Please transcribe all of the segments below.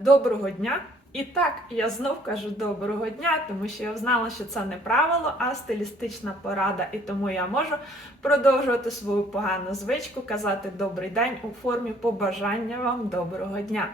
Доброго дня! І так, я знов кажу доброго дня, тому що я знала, що це не правило, а стилістична порада. І тому я можу продовжувати свою погану звичку казати добрий день у формі побажання вам доброго дня.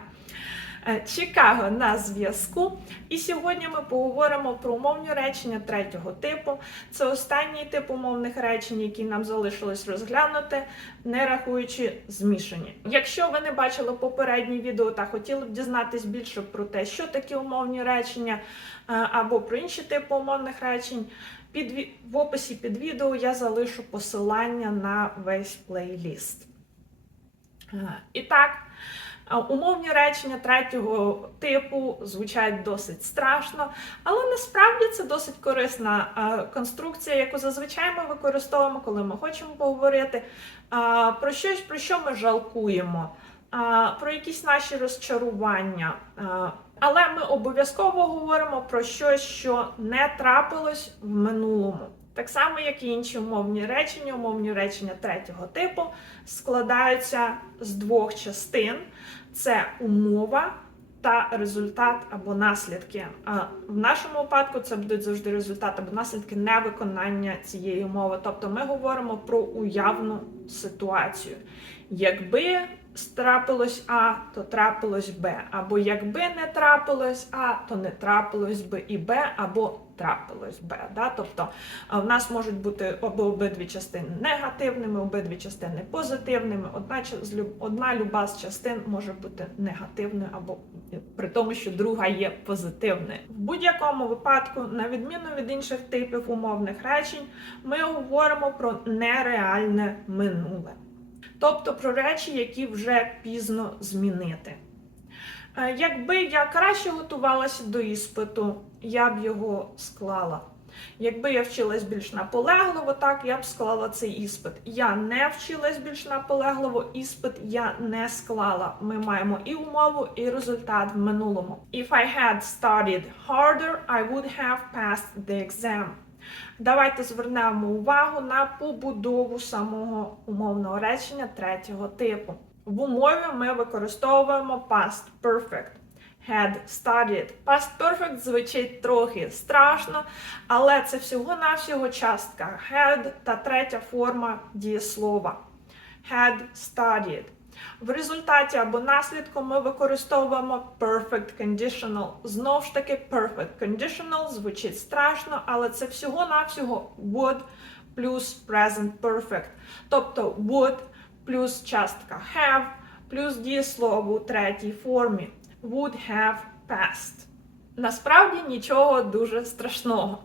Е, Чикаго на зв'язку. І сьогодні ми поговоримо про умовні речення третього типу. Це останній тип умовних речень, які нам залишилось розглянути, не рахуючи змішані. Якщо ви не бачили попередні відео та хотіли б дізнатись більше про те, що такі умовні речення е, або про інші типи умовних речень. Під в описі під відео я залишу посилання на весь плейліст. Е, І так, е, умовні речення третього типу звучать досить страшно, але насправді це досить корисна конструкція, яку зазвичай ми використовуємо, коли ми хочемо поговорити про щось, про що ми жалкуємо, про якісь наші розчарування. Але ми обов'язково говоримо про щось, що не трапилось в минулому. Так само, як і інші умовні речення, умовні речення третього типу складаються з двох частин: це умова та результат або наслідки. А в нашому випадку це будуть завжди результат або наслідки невиконання цієї умови. Тобто ми говоримо про уявну ситуацію. Якби трапилось А, то трапилось Б. Або якби не трапилось А, то не трапилось би і Б, або трапилось Б. Да? Тобто в нас можуть бути або обидві частини негативними, обидві частини позитивними. Одна, одна люба з частин може бути негативною, або при тому, що друга є позитивною. В будь-якому випадку, на відміну від інших типів умовних речень, ми говоримо про нереальне минуле. Тобто про речі, які вже пізно змінити. Е, Якби я краще готувалася до іспиту, я б його склала. Якби я вчилась більш наполегливо, так я б склала цей іспит. Я не вчилась більш наполегливо, іспит я не склала. Ми маємо і умову, і результат в минулому. If I had studied harder, I would have passed the exam. Давайте звернемо увагу на побудову самого умовного речення третього типу. В умові ми використовуємо past perfect. Had studied. Past perfect звучить трохи страшно, але це всього-навсього частка had та третя форма дієслова. Had studied. В результаті або наслідком ми використовуємо perfect conditional. Знову ж таки, perfect conditional звучить страшно, але це всього-навсього would плюс present perfect. Тобто would плюс частка have плюс дієслово у третій формі. Would have passed. Насправді нічого дуже страшного.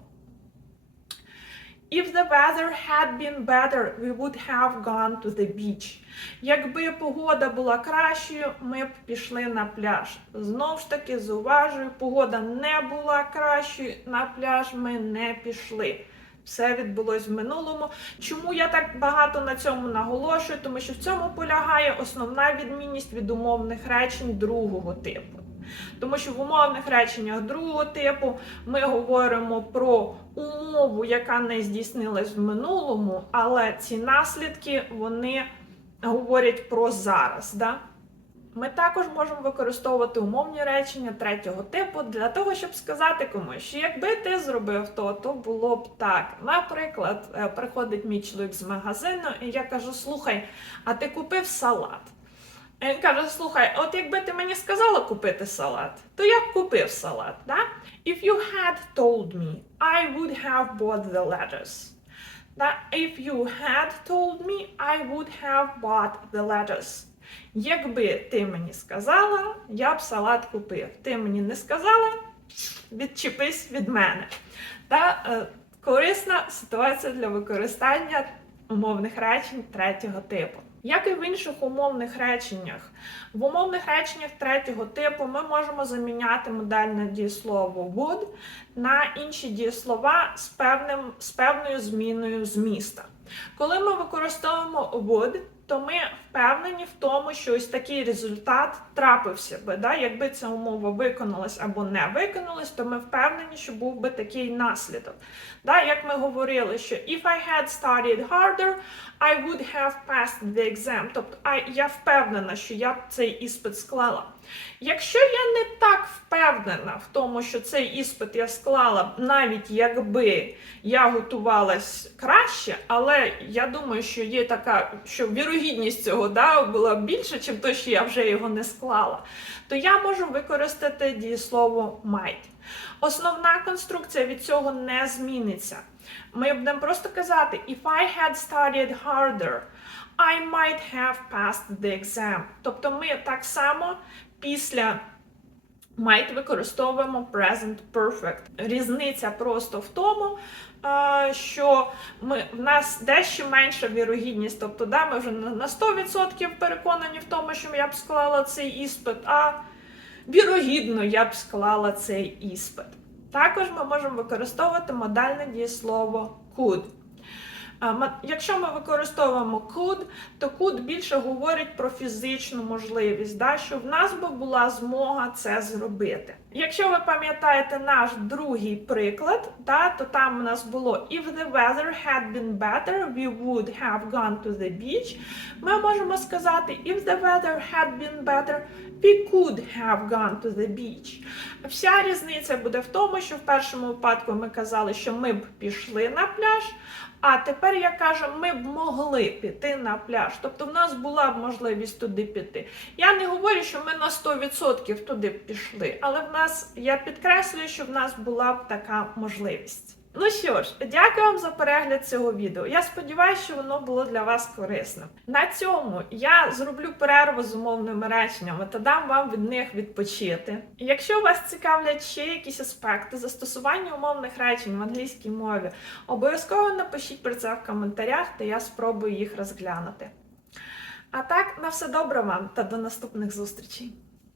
If the weather had been better, we would have gone to the beach. Якби погода була кращою, ми б пішли на пляж. Знову ж таки, зауважую, погода не була кращою, на пляж ми не пішли. Все відбулось в минулому. Чому я так багато на цьому наголошую? Тому що в цьому полягає основна відмінність від умовних речень другого типу. Тому що в умовних реченнях другого типу ми говоримо про умову, яка не здійснилась в минулому, але ці наслідки вони говорять про зараз. Да? Ми також можемо використовувати умовні речення третього типу для того, щоб сказати комусь, що якби ти зробив то, то було б так. Наприклад, е, приходить мій чоловік з магазину, і я кажу: слухай, а ти купив салат? Він каже: слухай, от якби ти мені сказала купити салат, то я б купив салат. Да? If you had told me, I would have bought the lettuce. Да? If you had told me, I would have bought the lettuce. Якби ти мені сказала, я б салат купив. Ти мені не сказала, відчепись від мене. Та е, корисна ситуація для використання умовних речень третього типу. Як і в інших умовних реченнях, в умовних реченнях третього типу ми можемо заміняти модальне дієслово would на інші дієслова з, певним, з певною зміною зміста. Коли ми використовуємо would, то ми впевнені в тому, що ось такий результат трапився би. Да? Якби ця умова виконалась або не виконалась, то ми впевнені, що був би такий наслідок. Да? Як ми говорили, що if I had studied harder, I would have passed the exam. Тобто а я впевнена, що я цей іспит склала. Якщо я не так впевнена в тому, що цей іспит я склала, навіть якби я готувалась краще, але я думаю, що є така, що вірогідність цього да, була більше, ніж то, що я вже його не склала, то я можу використати дієслово might. Основна конструкція від цього не зміниться. Ми будемо просто казати: if I had studied harder, I might have passed the exam. Тобто ми так само після might використовуємо present perfect. Різниця просто в тому, що ми, в нас дещо менша вірогідність. Тобто, да, ми вже на 100% переконані в тому, що я б склала цей іспит, а вірогідно я б склала цей іспит. Також ми можемо використовувати модальне дієслово could. Якщо ми використовуємо could, то could більше говорить про фізичну можливість, да, що в нас би була змога це зробити. Якщо ви пам'ятаєте наш другий приклад, да, то там у нас було if the weather had been better, we would have gone to the beach. Ми можемо сказати if the weather had been better, we could have gone to the beach. Вся різниця буде в тому, що в першому випадку ми казали, що ми б пішли на пляж. А тепер я кажу, ми б могли піти на пляж. Тобто в нас була б можливість туди піти. Я не говорю, що ми на 100% туди пішли, але в нас я підкреслюю, що в нас була б така можливість. Ну що ж, дякую вам за перегляд цього відео. Я сподіваюся, що воно було для вас корисним. На цьому я зроблю перерву з умовними реченнями та дам вам від них відпочити. Якщо вас цікавлять ще якісь аспекти застосування умовних речень в англійській мові, обов'язково напишіть про це в коментарях, та я спробую їх розглянути. А так, на все добре вам та до наступних зустрічей!